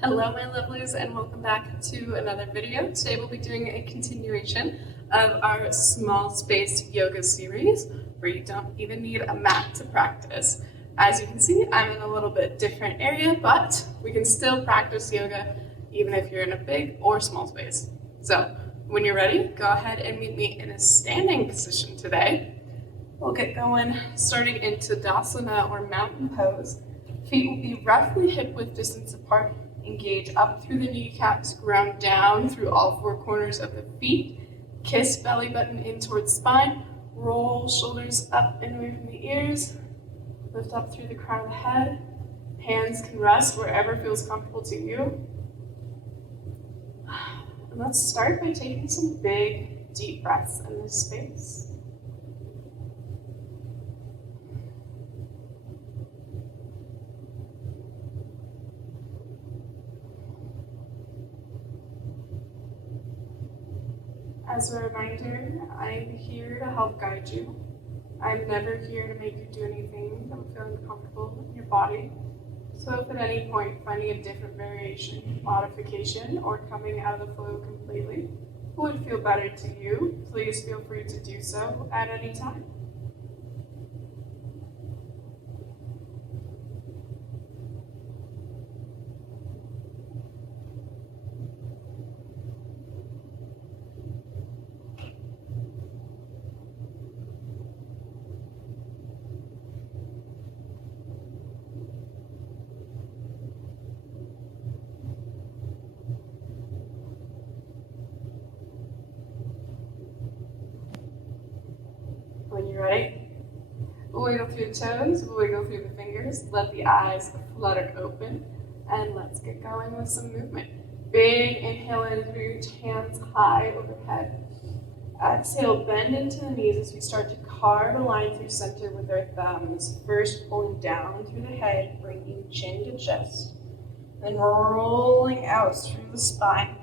Hello my lovelies and welcome back to another video. Today we'll be doing a continuation of our small space yoga series where you don't even need a mat to practice. As you can see, I'm in a little bit different area, but we can still practice yoga even if you're in a big or small space. So when you're ready, go ahead and meet me in a standing position today. We'll get going starting in Tadasana or mountain pose. Feet will be roughly hip width distance apart. Engage up through the kneecaps, ground down through all four corners of the feet. Kiss belly button in towards spine. Roll shoulders up and away from the ears. Lift up through the crown of the head. Hands can rest wherever feels comfortable to you. And let's start by taking some big, deep breaths in this space. As a reminder, I'm here to help guide you. I'm never here to make you do anything that would feel uncomfortable in your body. So if at any point finding a different variation, modification, or coming out of the flow completely would feel better to you, please feel free to do so at any time. When you're ready, wiggle through the toes, wiggle through the fingers, let the eyes flutter open, and let's get going with some movement. Big inhale in, reach hands high overhead. Exhale, bend into the knees as we start to carve a line through center with our thumbs. First pulling down through the head, bringing chin to chest, then rolling out through the spine.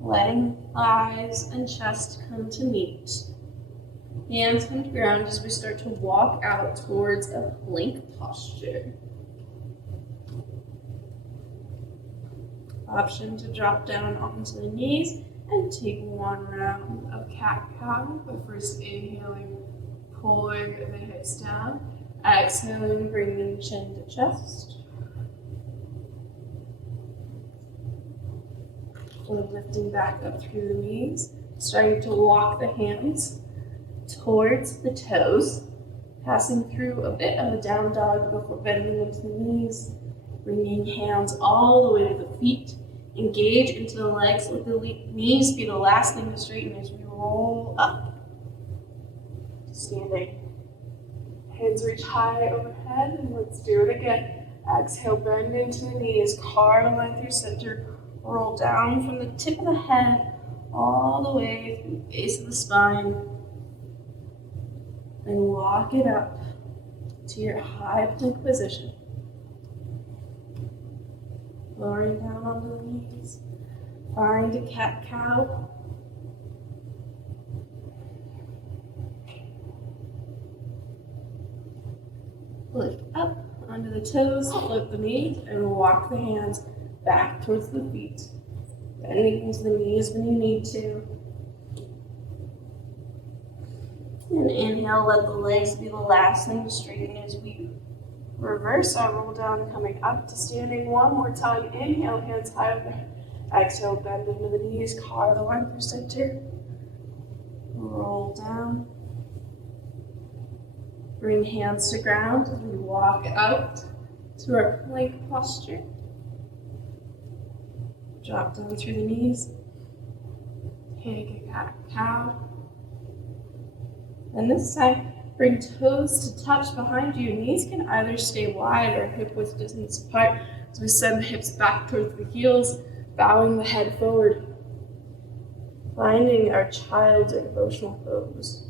Letting eyes and chest come to meet. Hands come to ground as we start to walk out towards a plank posture. Option to drop down onto the knees and take one round of cat-cow, but first inhaling, pulling the hips down, exhaling, bringing chin to chest. And lifting back up through the knees, starting to walk the hands towards the toes, passing through a bit of a down dog before bending into the knees, bringing hands all the way to the feet, engage into the legs, let the knees be the last thing to straighten as we roll up to standing. Hands reach high overhead, and let's do it again. Exhale, bend into the knees, carve a line through center, roll down from the tip of the head all the way through the base of the spine. And walk it up to your high plank position. Lowering down onto the knees. Find a cat-cow. Lift up onto the toes, flip the knees, and walk the hands back towards the feet. Bending into the knees when you need to. And inhale, let the legs be the last thing to straighten as we reverse our roll down, coming up to standing one more time. Inhale, hands high overhead. Exhale, bend into the knees, carve a line through center. Roll down. Bring hands to ground as we walk out to our plank posture. Drop down through the knees. Take a cat-cow. And this time, bring toes to touch behind you. Knees can either stay wide or hip width distance apart as we send the hips back towards the heels, bowing the head forward. Finding our child's or devotional pose.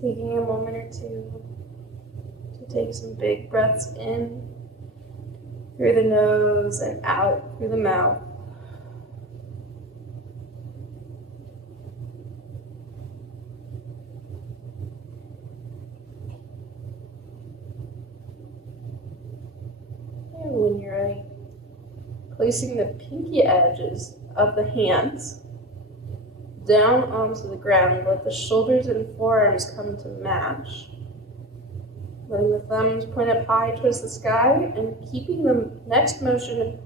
Taking a moment or two to take some big breaths in through the nose and out through the mouth. placing the pinky edges of the hands down onto the ground. Let the shoulders and forearms come to match. Letting the thumbs point up high towards the sky and keeping the next motion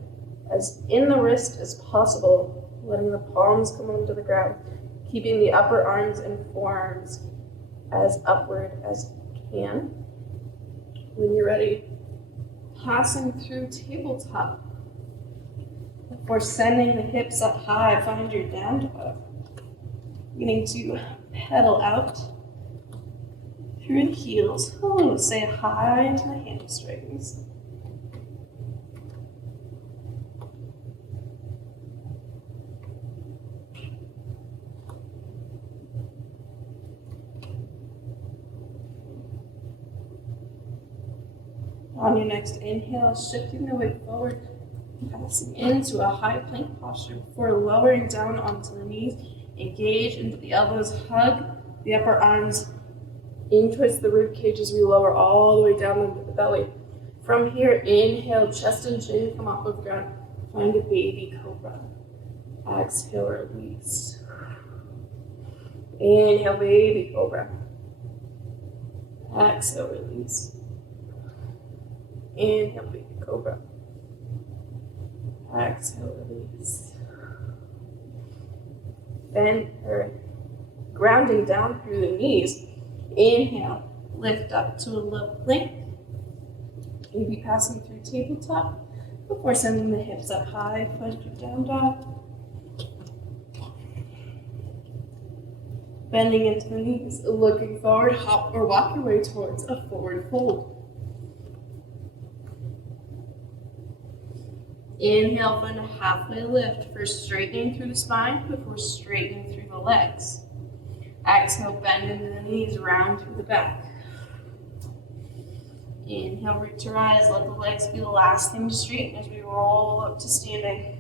as in the wrist as possible. Letting the palms come onto the ground. Keeping the upper arms and forearms as upward as you can. When you're ready, passing through tabletop. Before sending the hips up high, find your down dog. Beginning to pedal out through the heels. Say hi into the hamstrings. On your next inhale, shifting the weight forward, passing into a high plank posture before lowering down onto the knees. Engage into the elbows, hug the upper arms in towards the rib cage as we lower all the way down into the belly. From here, inhale, chest and chin come off of the ground. Find a baby cobra. Exhale, release. Inhale, baby cobra. Exhale, release. Inhale, baby cobra. Exhale, release. Bend or grounding down through the knees. Inhale, lift up to a low plank. Maybe passing through tabletop before sending the hips up high. Find your down dog. Bending into the knees, looking forward, hop or walk your way towards a forward fold. Inhale, find a halfway lift, first straightening through the spine before straightening through the legs. Exhale, bend into the knees, round through the back. Inhale, root to rise, let the legs be the last thing to straighten as we roll up to standing.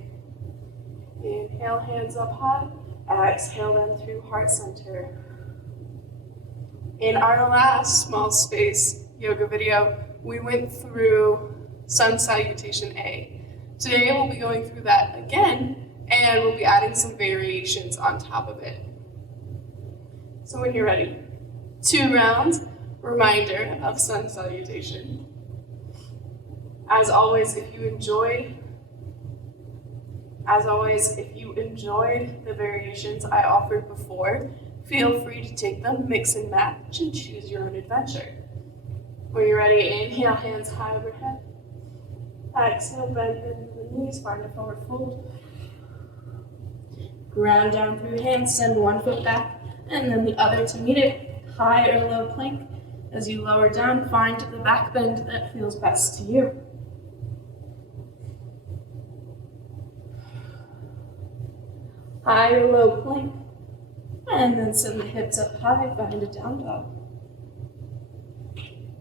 Inhale, hands up high. Exhale, then through heart center. In our last small space yoga video, we went through sun salutation A. Today we'll be going through that again, and we'll be adding some variations on top of it. So when you're ready, 2 rounds, reminder of sun salutation. As always, if you enjoyed the variations I offered before, feel free to take them, mix and match, and choose your own adventure. When you're ready, inhale, hands high overhead. Exhale, bend into the knees, find a forward fold. Ground down through hands, send one foot back, and then the other to meet it. High or low plank. As you lower down, find the back bend that feels best to you. High or low plank. And then send the hips up high, find a down dog.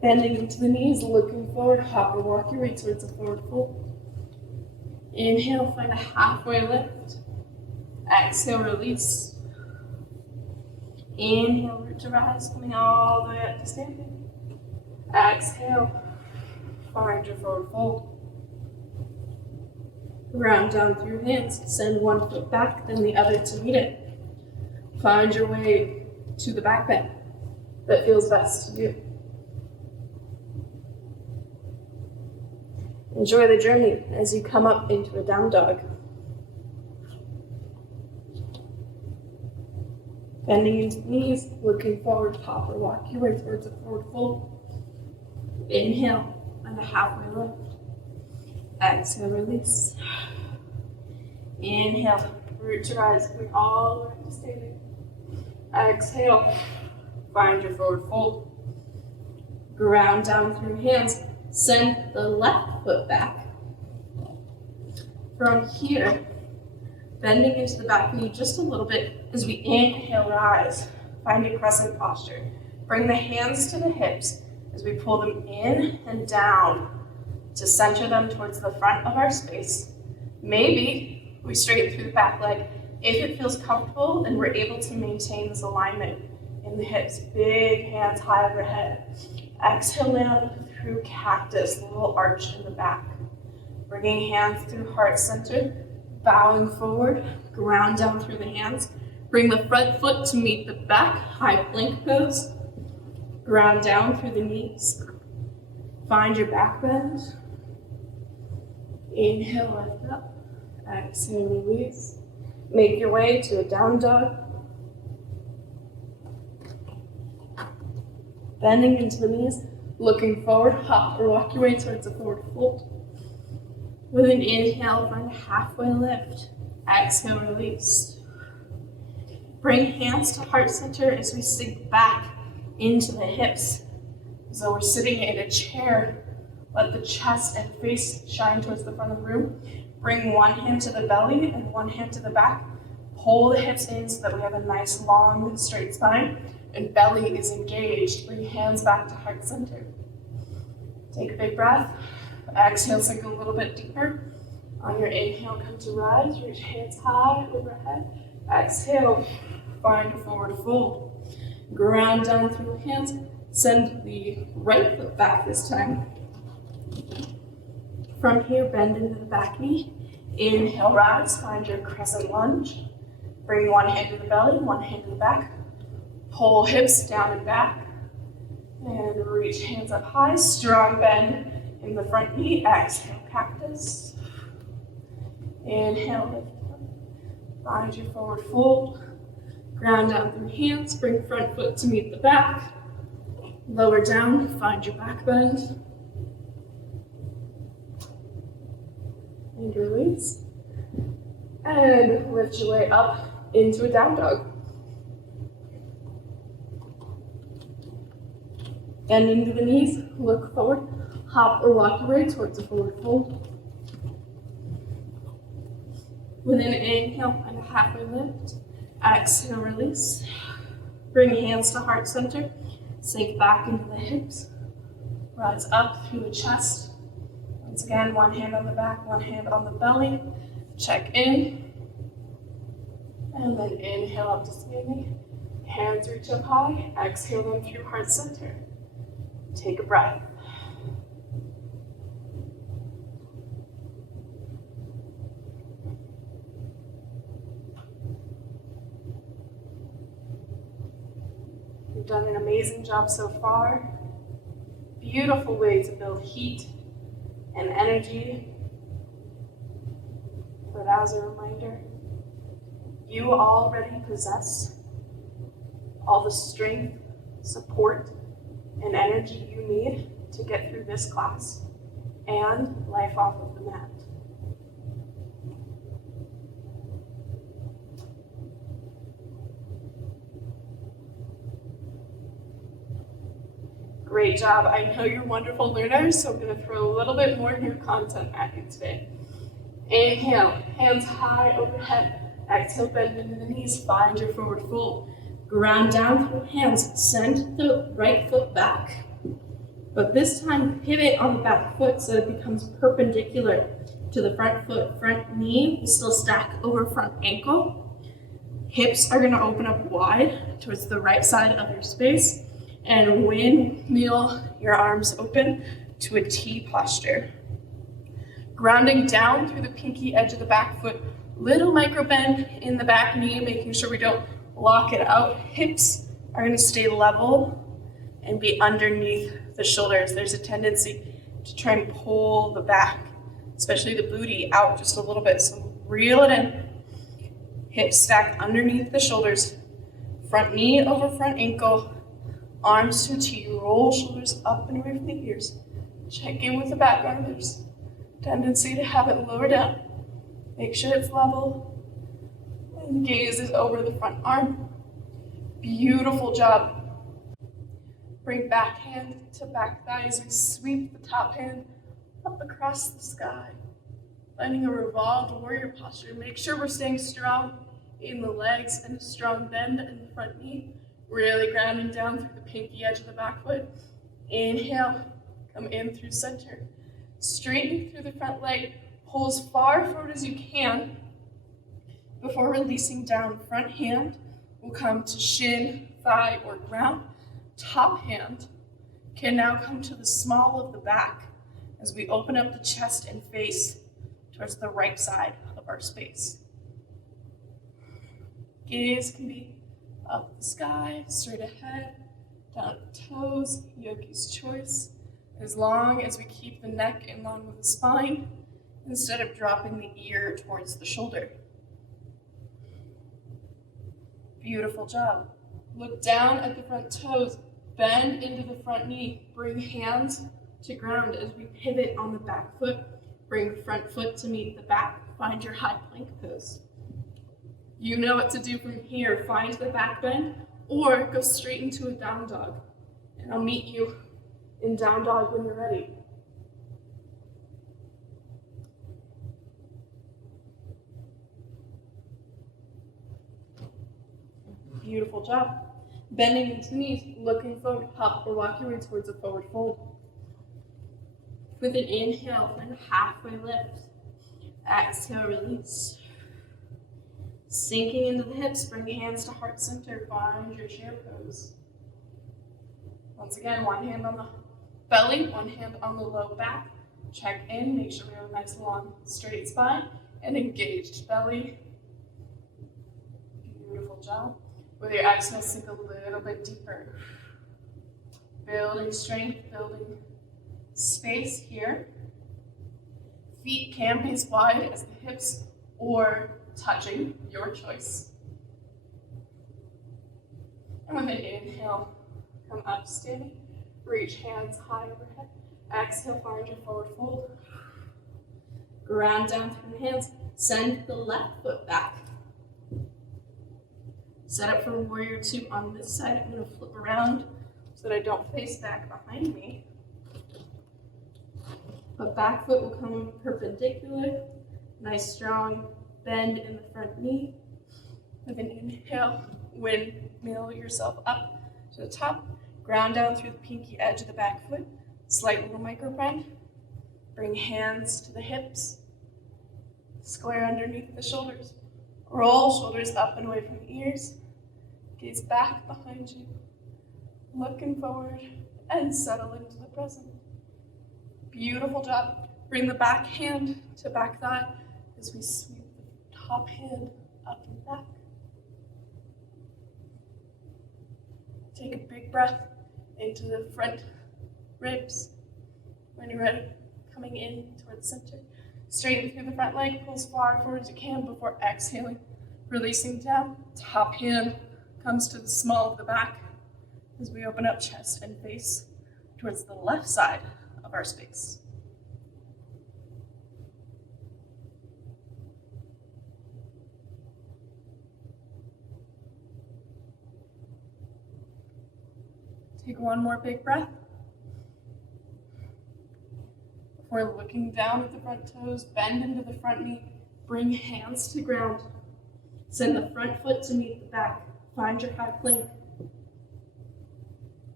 Bending into the knees, looking forward, hop or walk your way towards a forward fold. Inhale, find a halfway lift. Exhale, release. Inhale, root to rise, coming all the way up to standing. Exhale, find your forward fold. Round down through hands, send one foot back, then the other to meet it. Find your way to the back bend that feels best to you. Enjoy the journey as you come up into a down dog. Bending into the knees, looking forward, hop or walk your way towards a forward fold. Inhale, and a halfway lift. Exhale, release. Inhale, root to rise, coming all the way up to standing. Exhale, find your forward fold. Ground down through hands. Send the left foot back. From here, bending into the back knee just a little bit as we inhale, rise. Find your crescent posture. Bring the hands to the hips as we pull them in and down to center them towards the front of our space. Maybe we straighten through the back leg. If it feels comfortable and we're able to maintain this alignment in the hips, big hands high overhead. Exhale down through cactus, little arch in the back. Bringing hands through heart center, bowing forward, ground down through the hands. Bring the front foot to meet the back, high plank pose. Ground down through the knees. Find your back bend. Inhale, lift up. Exhale, release. Make your way to a down dog. Bending into the knees, looking forward, hop or walk your way towards a forward fold. With an inhale, find a halfway lift. Exhale, release. Bring hands to heart center as we sink back into the hips. So we're sitting in a chair. Let the chest and face shine towards the front of the room. Bring one hand to the belly and one hand to the back. Pull the hips in so that we have a nice long straight spine and belly is engaged. Bring hands back to heart center. Take a big breath. Exhale, sink a little bit deeper. On your inhale, come to rise. Reach hands high overhead. Exhale, find a forward fold. Ground down through the hands. Send the right foot back this time. From here, bend into the back knee. Inhale, rise. Find your crescent lunge. Bring one hand to the belly, one hand to the back. Pull hips down and back. And reach hands up high. Strong bend in the front knee. Exhale, cactus. Inhale, lift up. Find your forward fold. Ground down through hands. Bring front foot to meet the back. Lower down. Find your back bend. And release. And lift your way up into a down dog. Bend into the knees, look forward, hop or walk your way towards a forward fold. With an inhale and a halfway lift, exhale, release. Bring hands to heart center, sink back into the hips, rise up through the chest. Once again, one hand on the back, one hand on the belly. Check in. And then inhale up to standing. Hands reach up high. Exhale them through heart center. Take a breath. You've done an amazing job so far. Beautiful way to build heat and energy. But as a reminder, you already possess all the strength, support, and energy you need to get through this class and life off of the mat. Great job. I know you're wonderful learners, so I'm going to throw a little bit more new content at you today. Inhale, hands high overhead. Exhale, bend into the knees. Find your forward fold. Ground down through hands. Send the right foot back. But this time, pivot on the back foot so it becomes perpendicular to the front foot. Front knee will still stack over front ankle. Hips are going to open up wide towards the right side of your space. And windmill your arms open to a T posture. Grounding down through the pinky edge of the back foot. Little micro bend in the back knee, making sure we don't lock it out. Hips are going to stay level and be underneath the shoulders. There's a tendency to try and pull the back, especially the booty, out just a little bit. So reel it in. Hips stack underneath the shoulders. Front knee over front ankle. Arms to a T. Roll shoulders up and away from the ears. Check in with the back arm. There's tendency to have it lower down. Make sure it's level. And gaze is over the front arm. Beautiful job. Bring back hand to back thigh as we sweep the top hand up across the sky. Finding a revolved warrior posture. Make sure we're staying strong in the legs and a strong bend in the front knee. Really grounding down through the pinky edge of the back foot. Inhale, come in through center. Straighten through the front leg. Pull as far forward as you can before releasing down. Front hand will come to shin, thigh, or ground. Top hand can now come to the small of the back as we open up the chest and face towards the right side of our space. Gaze can be up at the sky, straight ahead, down at the toes, yogi's choice, as long as we keep the neck in line with the spine instead of dropping the ear towards the shoulder. Beautiful job. Look down at the front toes, bend into the front knee, bring hands to ground as we pivot on the back foot. Bring front foot to meet the back, find your high plank pose. You know what to do from here. Find the back bend or go straight into a down dog. And I'll meet you in down dog when you're ready. Beautiful job. Bending into knees, looking forward, hop or walk your way towards a forward fold. With an inhale, find a halfway lift. Exhale, release. Sinking into the hips, bring hands to heart center, find your chair pose. Once again, one hand on the belly, one hand on the low back. Check in, make sure we have a nice long straight spine and engaged belly. Beautiful job. With your exhale, sink a little bit deeper. Building strength, building space here. Feet can be as wide as the hips or touching, your choice. And with an inhale, come up standing. Reach hands high overhead. Exhale, find your forward fold. Ground down through the hands. Send the left foot back. Set up for warrior two on this side. I'm going to flip around so that I don't face back behind me. But back foot will come perpendicular. Nice strong bend in the front knee. With an inhale, windmill yourself up to the top. Ground down through the pinky edge of the back foot. Slight little micro bend. Bring hands to the hips. Square underneath the shoulders. Roll shoulders up and away from the ears. Gaze back behind you. Looking forward and settle into the present. Beautiful job. Bring the back hand to back thigh as we sweep the top hand up and back. Take a big breath into the front ribs. When you're ready, coming in towards center. Straighten through the front leg, pull as far forward as you can before exhaling. Releasing down, top hand comes to the small of the back as we open up chest and face towards the left side of our space. Take one more big breath. Before looking down at the front toes, bend into the front knee, bring hands to ground. Send the front foot to meet the back. Find your high plank.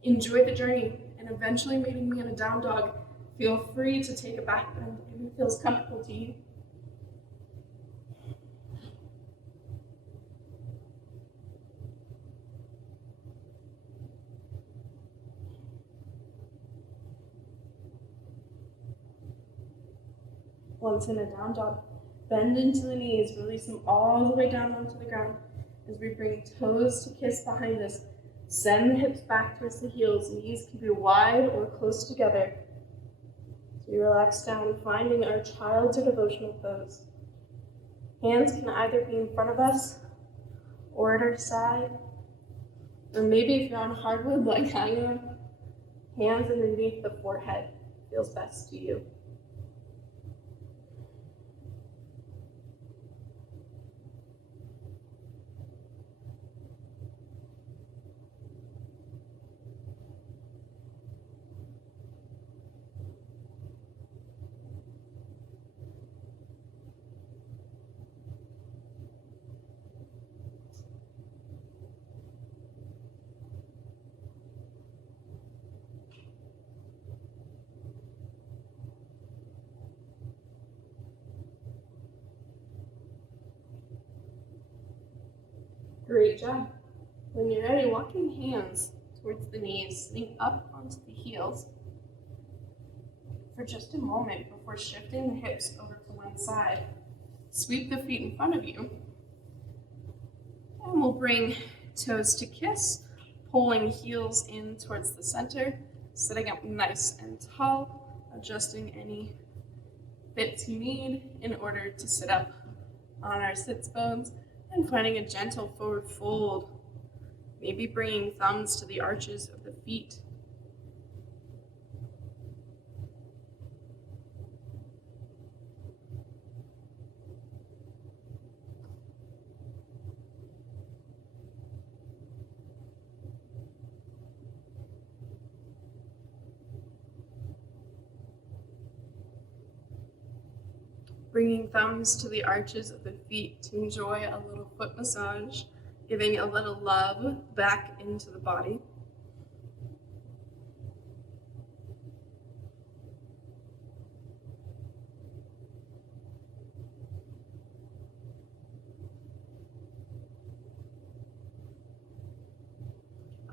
Enjoy the journey, and eventually meeting me in a down dog. Feel free to take a back bend if it feels comfortable to you. Once in a down dog, bend into the knees, release them all the way down onto the ground as we bring toes to kiss behind us. Send the hips back towards the heels. Knees can be wide or close together. So we relax down, finding our child's or devotional pose. Hands can either be in front of us or at our side. Or maybe if you're on hardwood like I am, hands underneath the forehead feels best to you. Great job. When you're ready, walking hands towards the knees, sitting up onto the heels. for just a moment before shifting the hips over to one side. Sweep the feet in front of you. And we'll bring toes to kiss, pulling heels in towards the center, sitting up nice and tall, adjusting any bits you need in order to sit up on our sits bones, and finding a gentle forward fold, maybe bringing thumbs to the arches of the feet. Bringing thumbs to the arches of the feet to enjoy a little foot massage, giving a little love back into the body.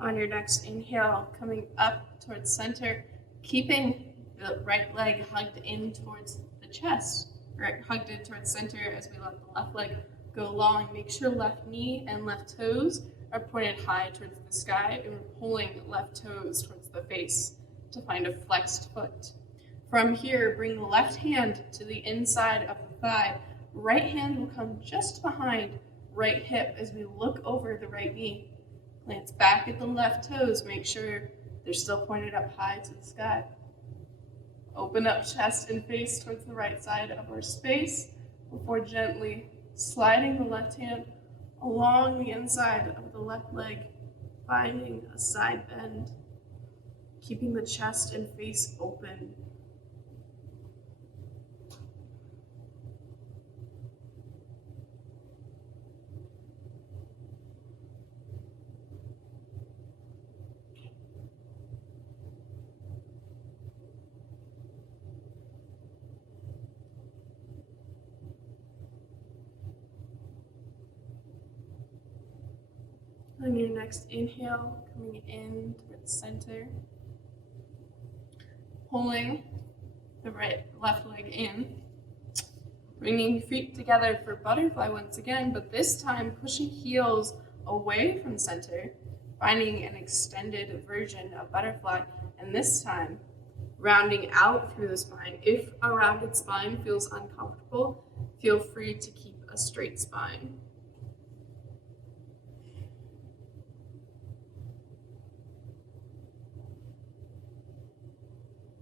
On your next inhale, coming up towards center, keeping the right leg hugged in towards the chest. Right, hugged in towards center as we let the left leg go long. Make sure left knee and left toes are pointed high towards the sky, and we're pulling left toes towards the face to find a flexed foot. From here, bring the left hand to the inside of the thigh. Right hand will come just behind right hip as we look over the right knee. Glance back at the left toes. Make sure they're still pointed up high to the sky. Open up chest and face towards the right side of our space before gently sliding the left hand along the inside of the left leg, finding a side bend, keeping the chest and face open. On your next inhale, coming in towards center, pulling the left leg in, bringing feet together for butterfly once again, but this time pushing heels away from center, finding an extended version of butterfly, and this time rounding out through the spine. If a rounded spine feels uncomfortable, feel free to keep a straight spine.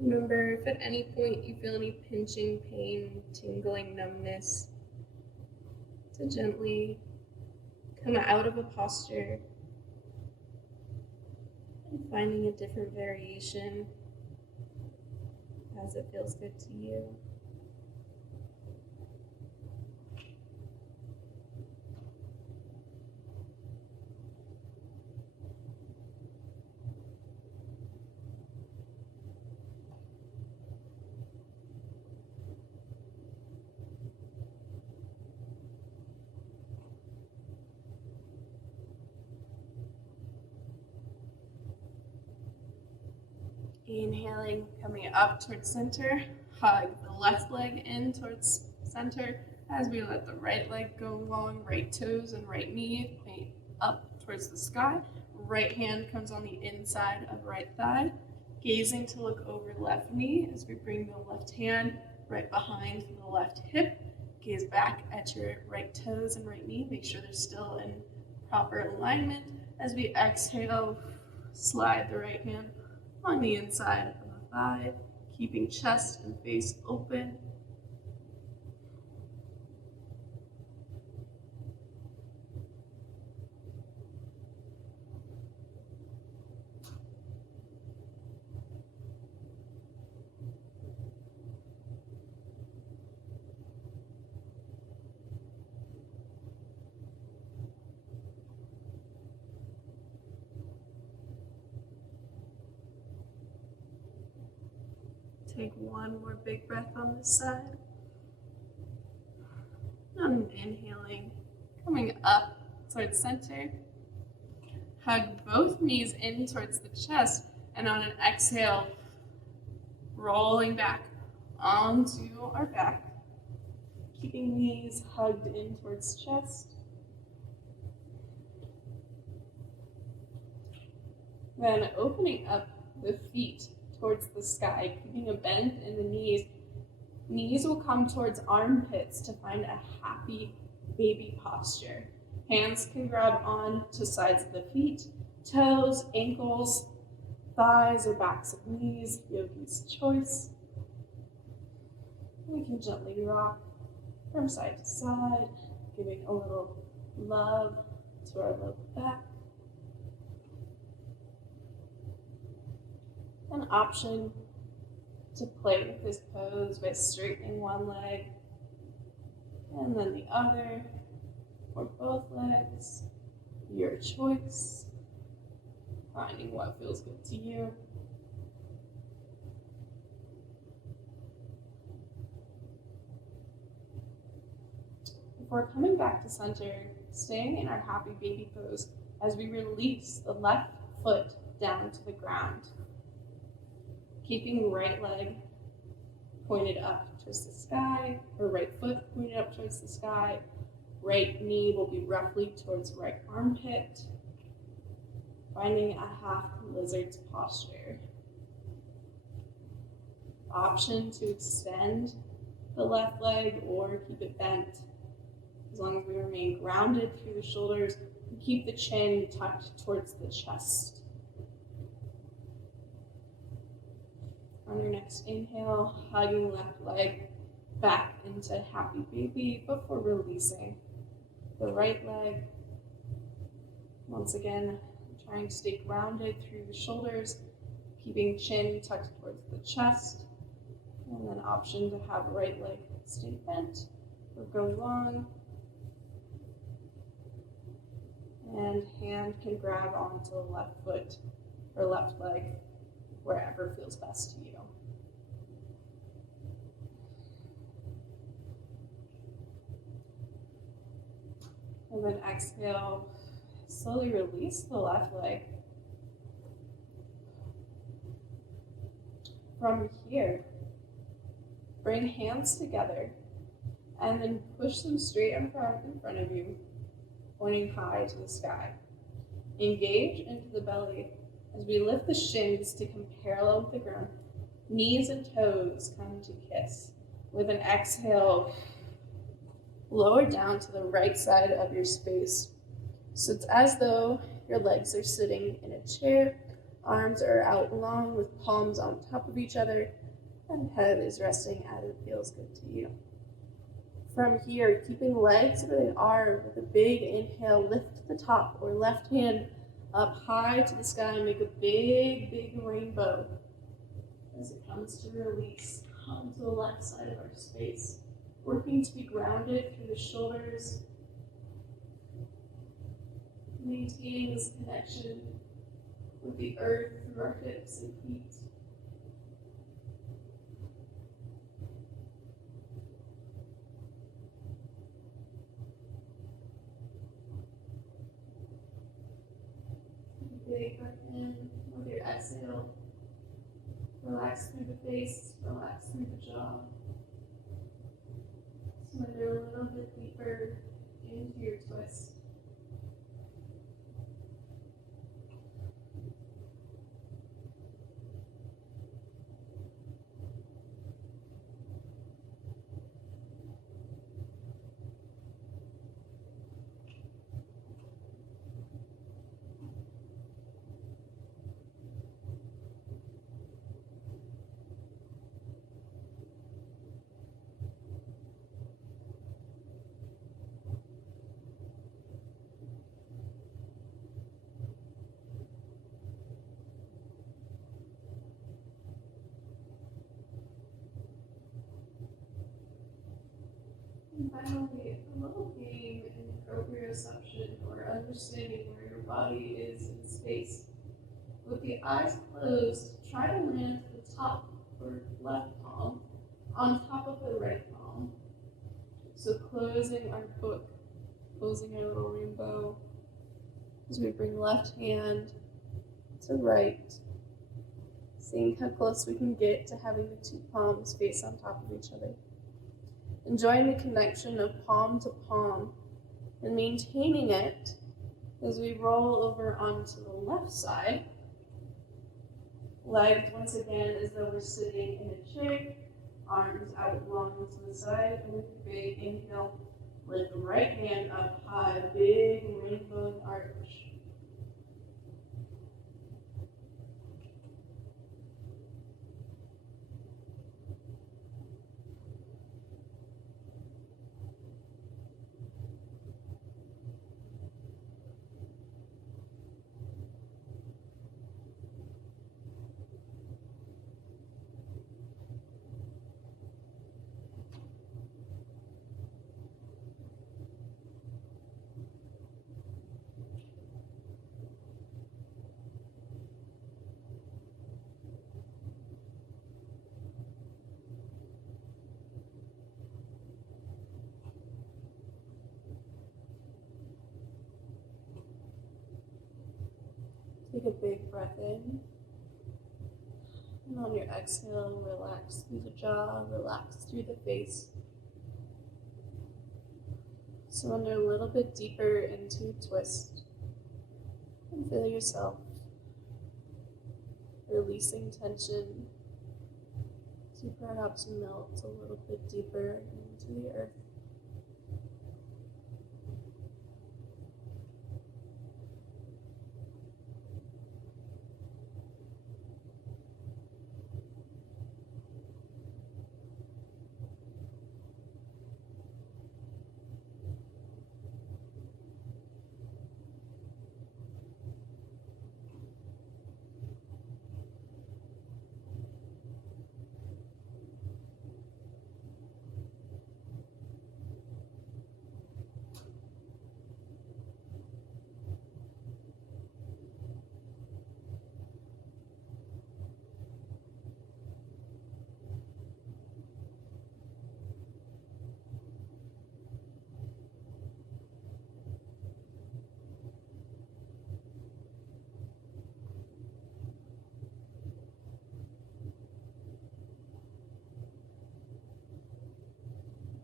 Remember, if at any point you feel any pinching, pain, tingling, numbness, to gently come out of a posture and finding a different variation as it feels good to you. Inhaling, coming up towards center, hug the left leg in towards center as we let the right leg go long, right toes and right knee point up towards the sky. Right hand comes on the inside of right thigh, gazing to look over left knee as we bring the left hand right behind the left hip. Gaze back at your right toes and right knee. Make sure they're still in proper alignment. As we exhale, slide the right hand on the inside of the thigh, keeping chest and face open. Take one more big breath on this side. And inhaling, coming up towards center. Hug both knees in towards the chest, and on an exhale, rolling back onto our back, keeping knees hugged in towards chest. Then opening up the feet towards the sky, keeping a bend in the knees. Knees will come towards armpits to find a happy baby posture. Hands can grab on to sides of the feet, toes, ankles, thighs, or backs of knees, yogi's choice. We can gently rock from side to side, giving a little love to our low back. An option to play with this pose by straightening one leg and then the other, or both legs, your choice, finding what feels good to you. Before coming back to center, staying in our happy baby pose as we release the left foot down to the ground. Keeping right leg pointed up towards the sky, or right foot pointed up towards the sky. Right knee will be roughly towards right armpit. Finding a half lizard's posture. Option to extend the left leg or keep it bent. As long as we remain grounded through the shoulders and keep the chin tucked towards the chest. On your next inhale, hugging left leg back into happy baby before releasing the right leg. Once again, trying to stay grounded through the shoulders, keeping chin tucked towards the chest, and then option to have right leg stay bent or go long. And hand can grab onto the left foot or left leg, wherever feels best to you. And then exhale, slowly release the left leg. From here, bring hands together and then push them straight in front of you, pointing high to the sky. Engage into the belly as we lift the shins to come parallel with the ground. Knees and toes come to kiss. With an exhale, lower down to the right side of your space. So it's as though your legs are sitting in a chair, arms are out long with palms on top of each other, and head is resting as it feels good to you. From here, keeping legs where they are with a big inhale, lift the top or left hand up high to the sky and make a big, big rainbow as it comes to release onto the left side of our space. Working to be grounded through the shoulders, maintaining this connection with the earth through our hips and feet. Big breath in with your exhale. Relax through the face, relax through the jaw. Slither a little bit deeper into your twist. And finally, a little game in proprioception, or understanding where your body is in space. With the eyes closed, try to land the top or left palm on top of the right palm. So closing our book, closing our little rainbow, as we bring left hand to right, seeing how close we can get to having the two palms face on top of each other. Enjoying the connection of palm to palm and maintaining it as we roll over onto the left side. Legs once again as though we're sitting in a chair, arms out long to the side, and with a big inhale, lift the right hand up high, big rainbow arch. Take a big breath in. And on your exhale, relax through the jaw, relax through the face. Surrender a little bit deeper into a twist. And feel yourself releasing tension to perhaps melt a little bit deeper into the earth.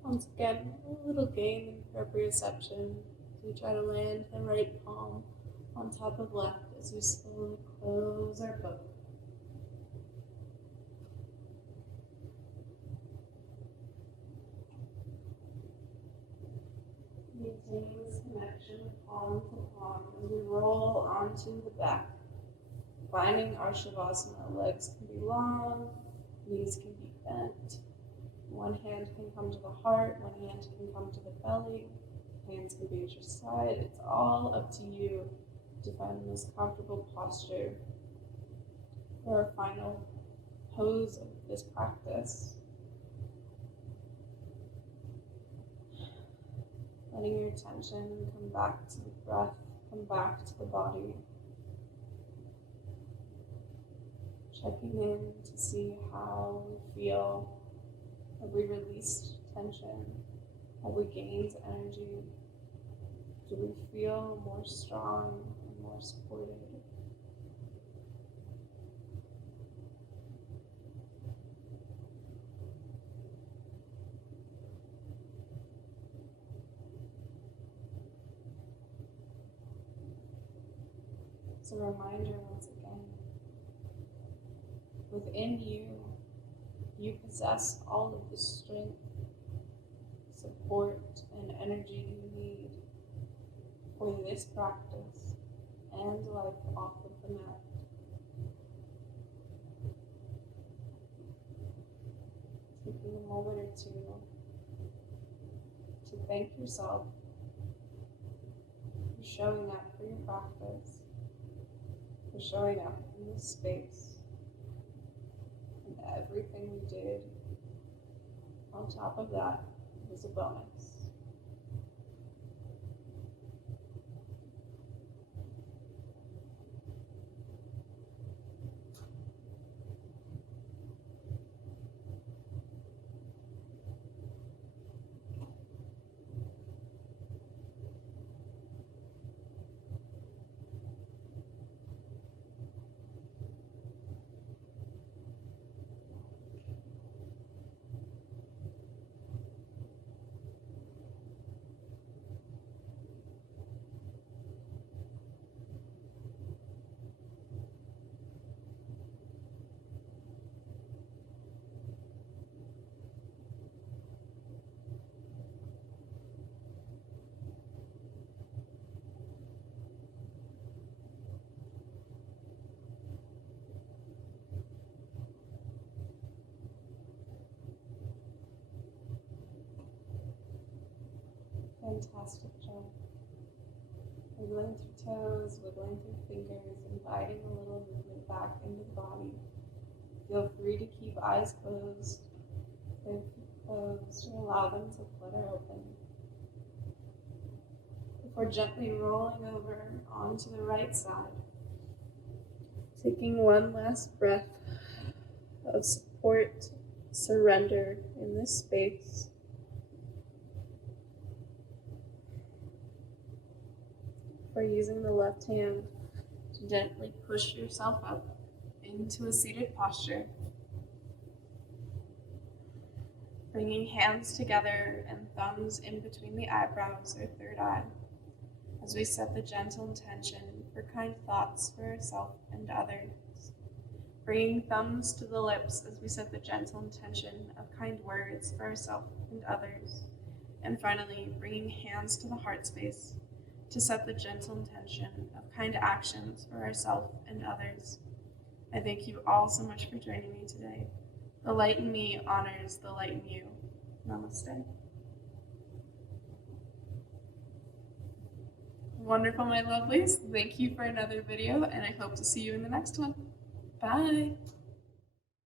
Once again, a little gain in proprioception. We try to land the right palm on top of left as we slowly close our book. Maintain this connection of palm to palm as we roll onto the back. Finding our Shavasana, legs can be long, knees can be bent. One hand can come to the heart, one hand can come to the belly, hands can be at your side. It's all up to you to find the most comfortable posture for our final pose of this practice. Letting your attention come back to the breath, come back to the body. Checking in to see how we feel. Have we released tension? Have we gained energy? Do we feel more strong and more supported? As a reminder once again, within you, you possess all of the strength, support, and energy you need for this practice and life off of the mat. Taking a moment or two to thank yourself for showing up for your practice, for showing up in this space. Everything we did on top of that was a bonus. Fantastic job. Wiggling through toes, wiggling through fingers, inviting a little movement back into the body. Feel free to keep eyes closed. Their feet closed and allow them to flutter open. Before gently rolling over onto the right side, taking one last breath of support, surrender in this space. For using the left hand to gently push yourself up into a seated posture. Bringing hands together and thumbs in between the eyebrows or third eye as we set the gentle intention for kind thoughts for ourselves and others. Bringing thumbs to the lips as we set the gentle intention of kind words for ourselves and others. And finally, bringing hands to the heart space to set the gentle intention of kind actions for ourselves and others. I thank you all so much for joining me today. The light in me honors the light in you. Namaste. Wonderful, my lovelies. Thank you for another video, and I hope to see you in the next one. Bye.